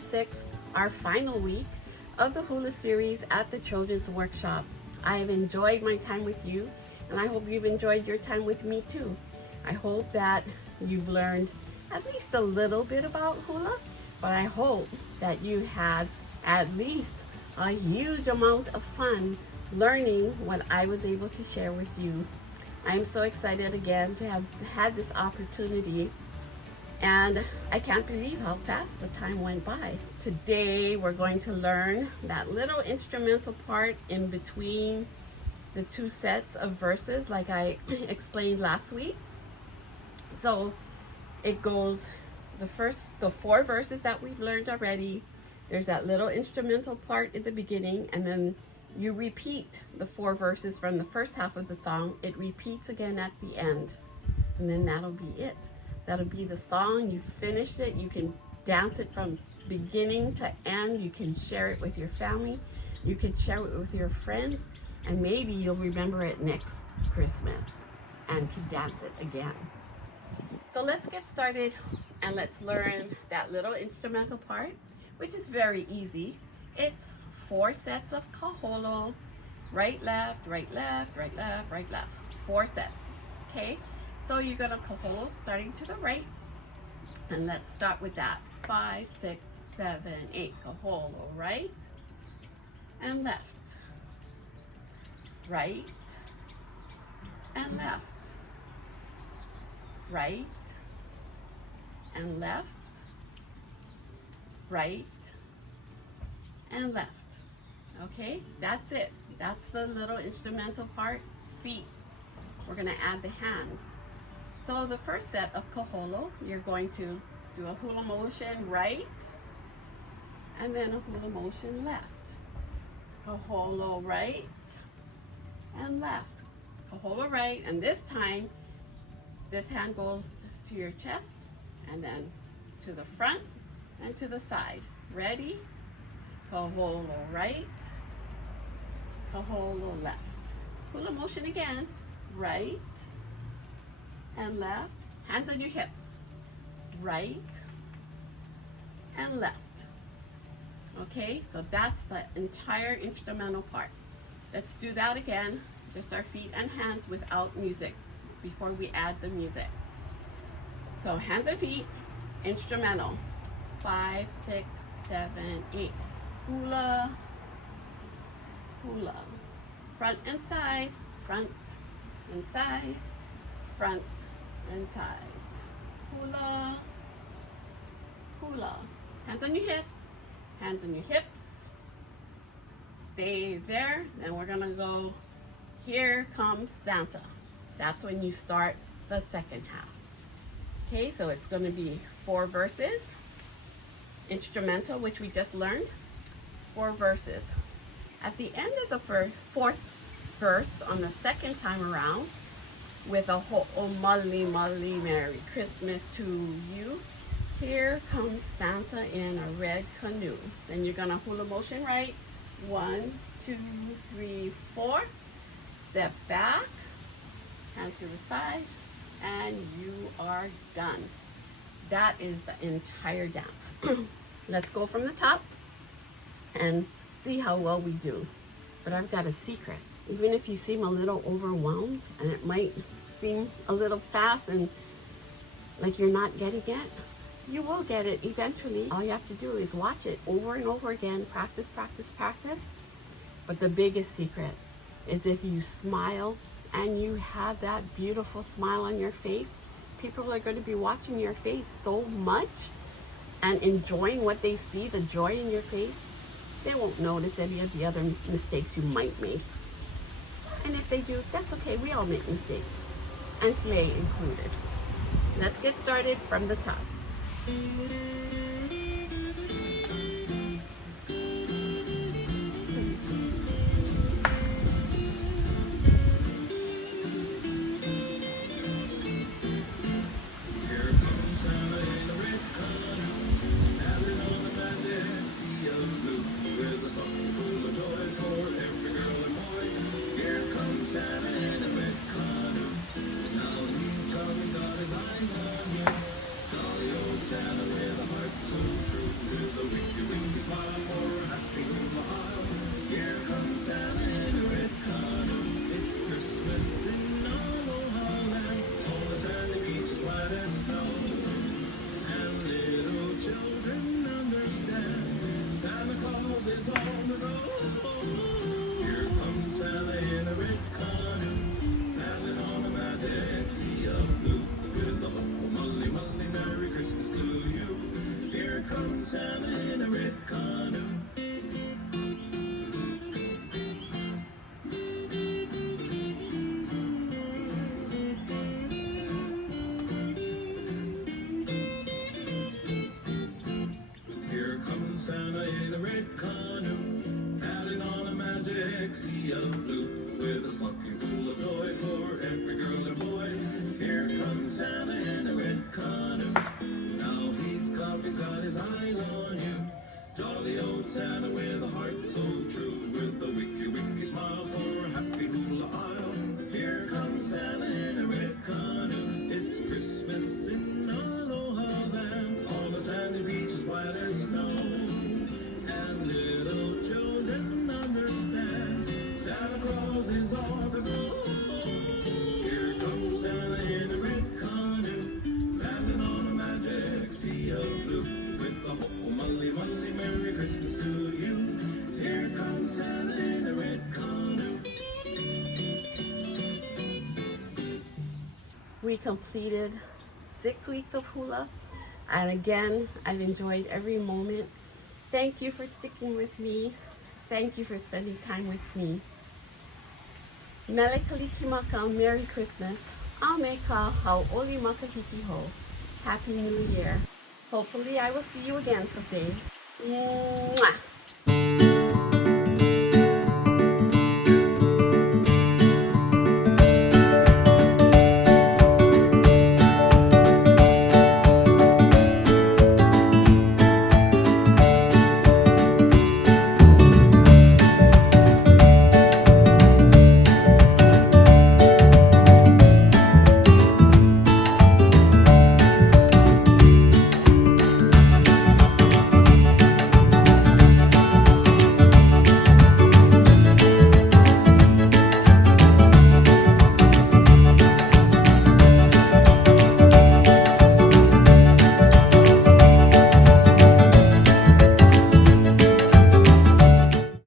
6th, our final week of the Hula series at the Children's Workshop. I have enjoyed my time with you, and I hope you've enjoyed your time with me too. I hope that you've learned at least a little bit about hula, but I hope that you had at least a huge amount of fun learning what I was able to share with you. I'm so excited again to have had this opportunity, and I can't believe how fast the time went by. Today we're going to learn that little instrumental part in between the two sets of verses like I explained last week. So it goes, the 4 verses that we've learned already, there's that little instrumental part in the beginning, and then you repeat the 4 verses from the first half of the song. It repeats again at the end, and then that'll be it. That'll be the song. You finished it. You can dance it from beginning to end. You can share it with your family. You can share it with your friends, and maybe you'll remember it next Christmas and can dance it again. So let's get started and let's learn that little instrumental part, which is very easy. It's 4 sets of kaholo, right, left, right, left, right, left, right, left. 4 sets, okay? So you're gonna kaholo starting to the right, and let's start with that. 5, 6, 7, 8. Kaholo, right and left, right and left, right and left, right and left. Okay, that's it. That's the little instrumental part. Feet, we're gonna add the hands. So the first set of kaholo, you're going to do a hula motion right, and then a hula motion left. Kaholo right and left. Kaholo right, and this time, this hand goes to your chest, and then to the front and to the side. Ready? Kaholo right, kaholo left. Hula motion again, right and left. Hands on your hips, right and left. Okay, so that's the entire instrumental part. Let's do that again, just our feet and hands without music before we add the music. So hands and feet, instrumental. 5, 6, 7, 8. Hula, hula. Front and side, front and side, front and side. Hula, hula. Hands on your hips, hands on your hips. Stay there. Then we're gonna go, Here Comes Santa. That's when you start the second half. Okay, so it's gonna be 4 verses. Instrumental, which we just learned. 4 verses. At the end of the 4th verse on the second time around, with a Ho'o Mali Mali Merry Christmas to you, here comes Santa in a red canoe. Then you're gonna hula motion right. 1, 2, 3, 4. Step back, hands to the side, and you are done. That is the entire dance. Let's go from the top and see how well we do. But I've got a secret. Even if you seem a little overwhelmed and it might seem a little fast and like you're not getting it, you will get it eventually. All you have to do is watch it over and over again. Practice, practice, practice. But the biggest secret is if you smile and you have that beautiful smile on your face, people are going to be watching your face so much and enjoying what they see, the joy in your face. They won't notice any of the other mistakes you might make. And if they do, that's okay. We all make mistakes, Aunty Lei included. Let's get started from the top. Santa in a red canoe. Now he's coming, got his eyes on you. Jolly old Santa with a heart Santa in a red canoe. It's Christmas in Aloha land. All the sandy beaches white as snow. And little children understand Santa Claus is on the go. Here comes Santa in a red canoe, paddling on a magic sea of blue. With a ho, molly, molly, Merry Christmas to you. Here comes Santa in a red canoe. Here comes Santa in a red canoe, paddling on a magic sea of blue. With a stocking full of joy for every girl and boy. Here comes Santa in a red canoe. Now he's got his eyes on you. Jolly old Santa with a heart so true. With a wicky, wicky smile for a happy Hula Isle. Here comes Santa in a red canoe. It's Christmas in Aloha land. On the sandy beaches white as snow. And little children understand Santa Claus is on the go. Here comes Santa in a red canoe, paddling on a magic sea of blue. With a ho, molly, molly, Merry Christmas to you. Here comes Santa in a red canoe. We completed 6 weeks of hula, and again, I've enjoyed every moment. Thank you for sticking with me. Thank you for spending time with me. Mele kalikimaka, Merry Christmas. Ameka hau'oli makahiki ho. Happy New Year. Hopefully I will see you again someday. Mwah.